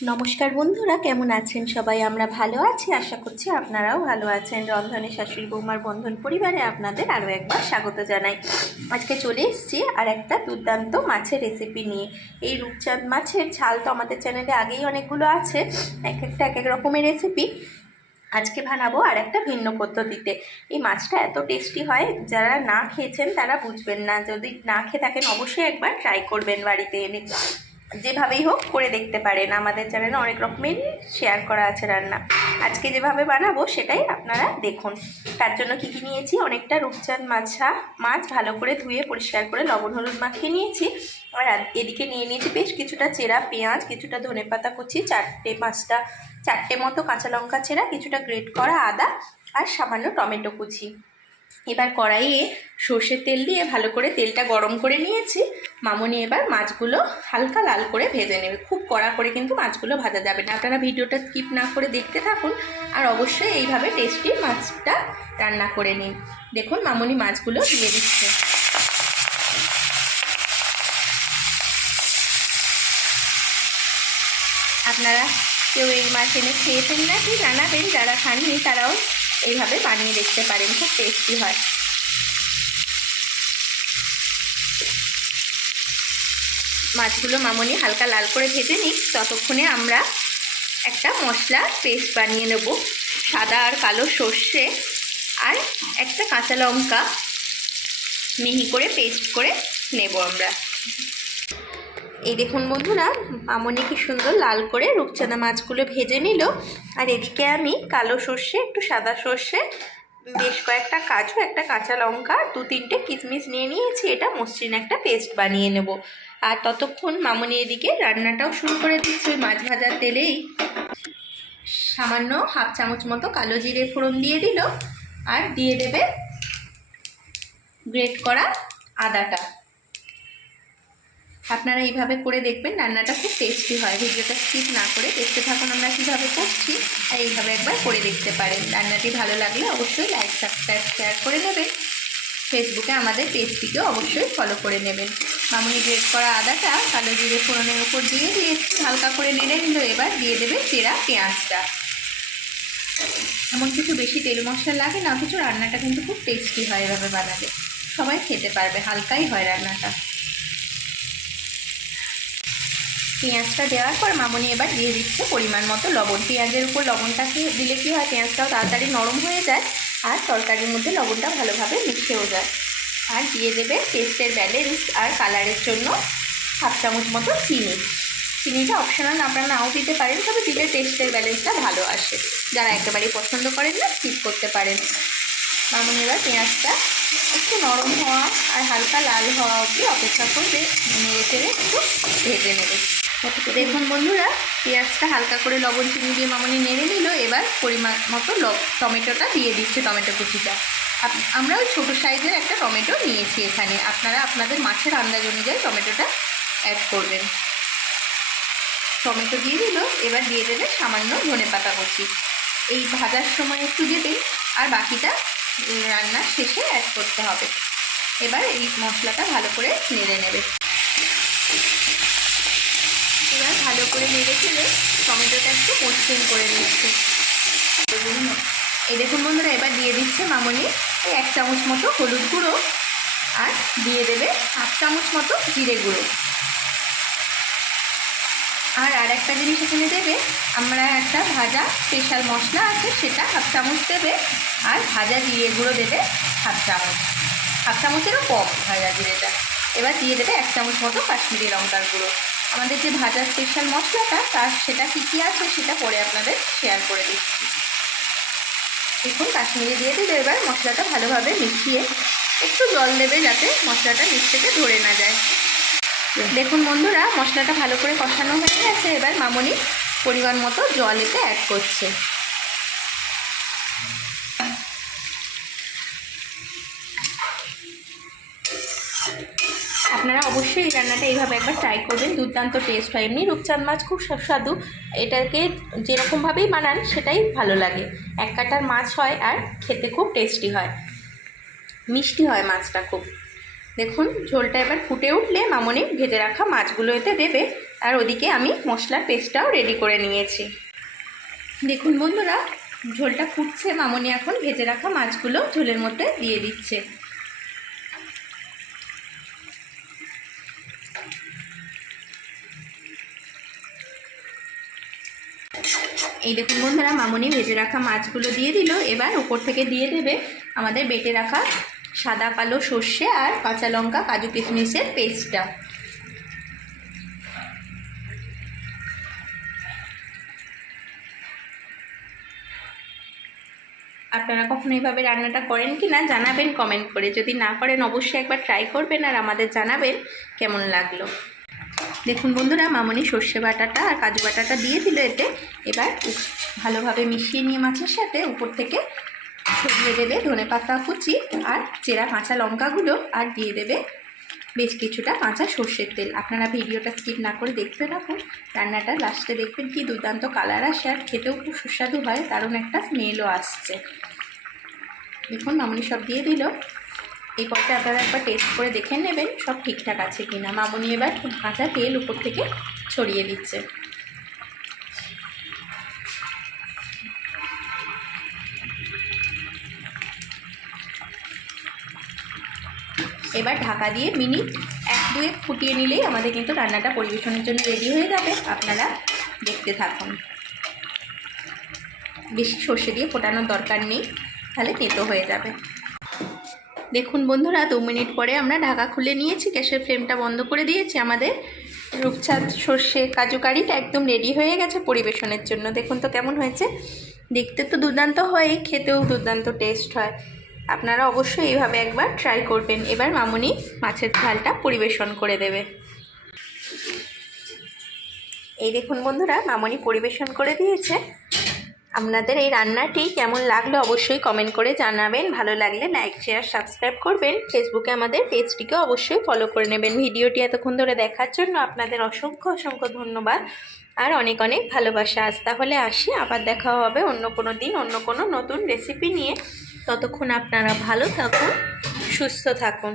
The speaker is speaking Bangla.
নমস্কার বন্ধুরা, কেমন আছেন সবাই? আমরা ভালো আছি, আশা করছি আপনারাও ভালো আছেন। রন্ধনে শাশুড়ি বৌমার বন্ধন পরিবারে আপনাদের আরও একবার স্বাগত জানাই। আজকে চলে এসেছি আর একটা দুর্দান্ত মাছের রেসিপি নিয়ে। এই রূপচাঁদ মাছের ঝাল তো আমাদের চ্যানেলে আগেই অনেকগুলো আছে, এক একটা এক এক রকমের রেসিপি। আজকে বানাবো আর একটা ভিন্ন পদ্ধতিতে। এই মাছটা এত টেস্টি হয়, যারা না খেয়েছেন তারা বুঝবেন না। যদি না খেয়ে থাকেন অবশ্যই একবার ট্রাই করবেন বাড়িতে এনে। যেভাবেই হোক করে দেখতে পারেন, আমাদের চ্যানেলে অনেক রকমেরই শেয়ার করা আছে রান্না। আজকে যেভাবে বানাবো সেটাই আপনারা দেখুন। তার জন্য কী কী নিয়েছি, অনেকটা রূপচাঁদ মাছ ভালো করে ধুয়ে পরিষ্কার করে লবণ হলুদ মাখিয়ে নিয়েছি। আর এদিকে নিয়ে নিয়েছি বেশ কিছুটা চেরা পেঁয়াজ, কিছুটা ধনেপাতা কুচি, চারটে মতো কাঁচা লঙ্কা চেরা, কিছুটা গ্রেট করা আদা আর সামান্য টমেটো কুচি। এবার কড়াইয়ে সর্ষের তেল দিয়ে ভালো করে তেলটা গরম করে নিয়েছি। মামনি এবার মাছগুলো হালকা লাল করে ভেজে নেবে। খুব কড়া করে কিন্তু মাছগুলো ভাজা যাবে না। আপনারা ভিডিওটা স্কিপ না করে দেখতে থাকুন আর অবশ্যই এইভাবে টেস্টি মাছটা রান্না করে নিন। দেখুন মামনি মাছগুলো দিয়ে দিচ্ছে। আপনারা কেউ এই মাছ এনে খেয়েছেন নাকি জানাবেন, যারা খাননি তারাও এইভাবে বানিয়ে দেখতে পারেন, খুব টেস্টি হয়। মাছগুলো মামনি হালকা লাল করে ভেজে নিই, ততক্ষণে আমরা একটা মশলা পেস্ট বানিয়ে নেব। সাদা আর কালো সর্ষে আর একটা কাঁচা লঙ্কা মিহি করে পেস্ট করে নেব আমরা। এই দেখুন বন্ধুরা, মামনি কি সুন্দর লাল করে রূপচাঁদা মাছগুলো ভেজে নিল। আর এদিকে আমি কালো সর্ষে, একটু সাদা সর্ষে, বেশ কয়েকটা কাজু, একটা কাঁচা লঙ্কা, 2-3টে কিশমিশ নিয়ে নিয়েছি। এটা মসৃণ একটা পেস্ট বানিয়ে নেব। আর ততক্ষণ মামনি এদিকে রান্নাটাও শুরু করে দিচ্ছে। ওই মাছ ভাজার তেলেই সামান্য 1/2 চামচ মতো কালো জিরে ফোড়ন দিয়ে দিল আর দিয়ে দেবে গ্রেট করা আদাটা। আপনারা এইভাবে করে দেখবেন, রান্নাটা খুব টেস্টি হয়। ভিডিওটা স্কিপ না করে দেখতে থাকুন আমরা কীভাবে করছি, আর এইভাবে একবার করে দেখতে পারেন। রান্নাটি ভালো লাগলে অবশ্যই লাইক, সাবস্ক্রাইব, শেয়ার করে নেবেন। ফেসবুকে আমাদের পেজটিকেও অবশ্যই ফলো করে নেবেন। মামনি গ্রেট করা আদাটা কালো জিরে ফোড়নের উপর দিয়ে একটু হালকা করে নেড়ে নিল। এবার দিয়ে দেবে চেরা পেঁয়াজটা। এমন কিছু বেশি তেল মশলা লাগে না, অথচ রান্নাটা কিন্তু খুব টেস্টি হয়। এভাবে বানালে সবাই খেতে পারবে, হালকাই হয় রান্নাটা। পেঁয়াজটা দেওয়ার পর মামনি এবার দিয়ে দিচ্ছে পরিমাণ মতো লবণ। পেঁয়াজের উপর লবণটা দিলে কী হয়, পেঁয়াজটাও তাড়াতাড়ি নরম হয়ে যায় আর তরকারির মধ্যে লবণটা ভালোভাবে মিশেও যায়। আর দিয়ে দেবে টেস্টের ব্যালেন্স আর কালারের জন্য 1/2 চামচ মতো চিনি। চিনিটা অপশনাল, আপনারা নাও দিতে পারেন, তবে দিলে টেস্টের ব্যালেন্সটা ভালো আসে। যারা একেবারেই পছন্দ করেন না, স্কিপ করতে পারেন। মামনি এবার পেঁয়াজটা একটু নরম হওয়া আর হালকা লাল হওয়া অবধি অপেক্ষা করবে, নেড়ে চেড়ে একটু ভেজে নেবে। দেখুন বন্ধুরা, পেঁয়াজটা হালকা করে লবণ চিনি দিয়ে মামনি নেড়ে নিল। এবার পরিমাণ মতো টমেটোটা দিয়ে দিচ্ছে, টমেটো কুচিটা। আমরা ওই ছোটো সাইজের একটা টমেটো নিয়েছি এখানে। আপনারা আপনাদের মাছের আন্দাজ অনুযায়ী টমেটোটা অ্যাড করবেন। টমেটো দিয়ে দিল। এবার দিয়ে দেবে সামান্য ধনেপাতা কুচি। এই ভাজার সময় একটু দেবেন আর বাকিটা রান্নার শেষে অ্যাড করতে হবে। এবার এই মশলাটা ভালো করে নেড়ে নেবে। এবার ভালো করে নেড়ে চেড়ে টমেটোটা একটু মসৃণ করে নিচ্ছে। এই দেখুন বন্ধুরা, এবার দিয়ে দিচ্ছে মামনি 1 চামচ মতো হলুদ গুঁড়ো আর দিয়ে দেবে 1/2 চামচ মতো জিরে গুঁড়ো। আর একটা জিনিস এখানে দেবে, আমরা একটা ভাজা স্পেশাল মশলা আছে, সেটা 1/2 চামচ দেবে। আর ভাজা জিরে গুঁড়ো দেবে 1/2 চামচ, 1/2 চামচেরও কম ভাজা জিরেটা। এবার দিয়ে দেবে 1 চামচ মতো কাশ্মীরি লঙ্কার গুঁড়ো। আমাদের যে ভাজা স্পেশাল মশলাটা সেটা কী আছে সেটা পরে আপনাদের শেয়ার করে দিচ্ছি। দেখুন কাশ্মীরি দিয়ে দিলে এবার মশলাটা ভালোভাবে মিশিয়ে একটু জল দেবে, যাতে মশলাটা নিচ থেকে ধরে না যায়। দেখুন বন্ধুরা, মশলাটা ভালো করে কষানো হয়ে গেছে। এবার মামনি পরিমাণ মতো জল এতে অ্যাড করছে। আপনারা অবশ্যই এই রান্নাটা এইভাবে একবার ট্রাই করবেন, দুর্দান্ত টেস্ট হয়। এমনি রূপচাঁদ মাছ খুব সুস্বাদু, এটাকে যেরকমভাবেই বানান সেটাই ভালো লাগে। এক কাটার মাছ হয় আর খেতে খুব টেস্টি হয়, মিষ্টি হয় মাছটা খুব। দেখুন ঝোলটা এবার ফুটে উঠলে মামনি ভেজে রাখা মাছগুলো এতে দেবে আর ওদিকে আমি মশলার পেস্টটাও রেডি করে নিয়েছি। দেখুন বন্ধুরা, ঝোলটা ফুটছে। মামনি এখন ভেজে রাখা মাছগুলো ঝোলের মধ্যে দিয়ে দিচ্ছে। এই দেখুন বন্ধুরা, মামনি ভেজে রাখা মাছগুলো দিয়ে দিল। এবার উপর থেকে দিয়ে দেবে আমাদের বেটে রাখা সাদা কালো সর্ষে আর কাঁচা লঙ্কা কাজু কিশমিশের পেস্টটা। আপনারা কখনো এইভাবে রান্নাটা করেন কি না জানাবেন কমেন্ট করে। যদি না করেন অবশ্যই একবার ট্রাই করবেন আর আমাদের জানাবেন কেমন লাগলো। দেখুন বন্ধুরা, মামনি সর্ষে বাটাটা আর কাজু বাটাটা দিয়ে দিল এতে। এবার ভালোভাবে মিশিয়ে নিয়ে মাছের সাথে উপর থেকে ছড়িয়ে দেবে ধনেপাতা কুচি আর চেরা কাঁচা লঙ্কাগুলো, আর দিয়ে দেবে বেশ কিছুটা কাঁচা সর্ষের তেল। আপনারা ভিডিওটা স্কিপ না করে দেখতে থাকুন। রান্নাটা লাস্টে দেখবেন কি দুর্দান্ত কালার আসে, আর খেতেও খুব সুস্বাদু হয়, দারুণ একটা স্মেলও আসছে। দেখুন মামনি সব দিয়ে দিল। এই পর্যায়ে আপনারা একবার টেস্ট করে দেখে নেবেন সব ঠিকঠাক আছে কিনা। মামনি এবার কাঁচা তেল উপর থেকে ছড়িয়ে দিচ্ছে। এবার ঢাকা দিয়ে মিনিট 1-2 ফুটিয়ে নিলেই আমাদের কিন্তু রান্নাটা পরিবেশনের জন্য রেডি হয়ে যাবে। আপনারা দেখতে থাকুন। বেশি সর্ষে দিয়ে ফোটানোর দরকার নেই, তাহলে তেতো হয়ে যাবে। দেখুন বন্ধুরা, 2 মিনিট পরে আমরা ঢাকা খুলে নিয়েছি, গ্যাসের ফ্লেমটা বন্ধ করে দিয়েছি। আমাদের রূপচাঁদ সর্ষে কাজু কারিটা একদম রেডি হয়ে গেছে পরিবেশনের জন্য। দেখুন তো কেমন হয়েছে। দেখতে তো দুর্দান্ত হয়, খেতেও দুর্দান্ত টেস্ট হয়। আপনারা অবশ্যই এইভাবে একবার ট্রাই করবেন। এবার মামনি মাছের ঝালটা পরিবেশন করে দেবে। এই দেখুন বন্ধুরা, মামনি পরিবেশন করে দিয়েছে। আপনাদের এই রান্নাটি কেমন লাগলো অবশ্যই কমেন্ট করে জানাবেন। ভালো লাগলে লাইক শেয়ার সাবস্ক্রাইব করবেন। ফেসবুকে আমাদের পেজটিকে অবশ্যই ফলো করে নেবেন। ভিডিওটি এতক্ষণ ধরে দেখার জন্য আপনাদের অসংখ্য অসংখ্য ধন্যবাদ আর অনেক অনেক ভালোবাসা। আজ তাহলে আসি, আবার দেখা হবে অন্য কোনো দিন অন্য কোনো নতুন রেসিপি নিয়ে। ততক্ষণ আপনারা ভালো থাকুন, সুস্থ থাকুন।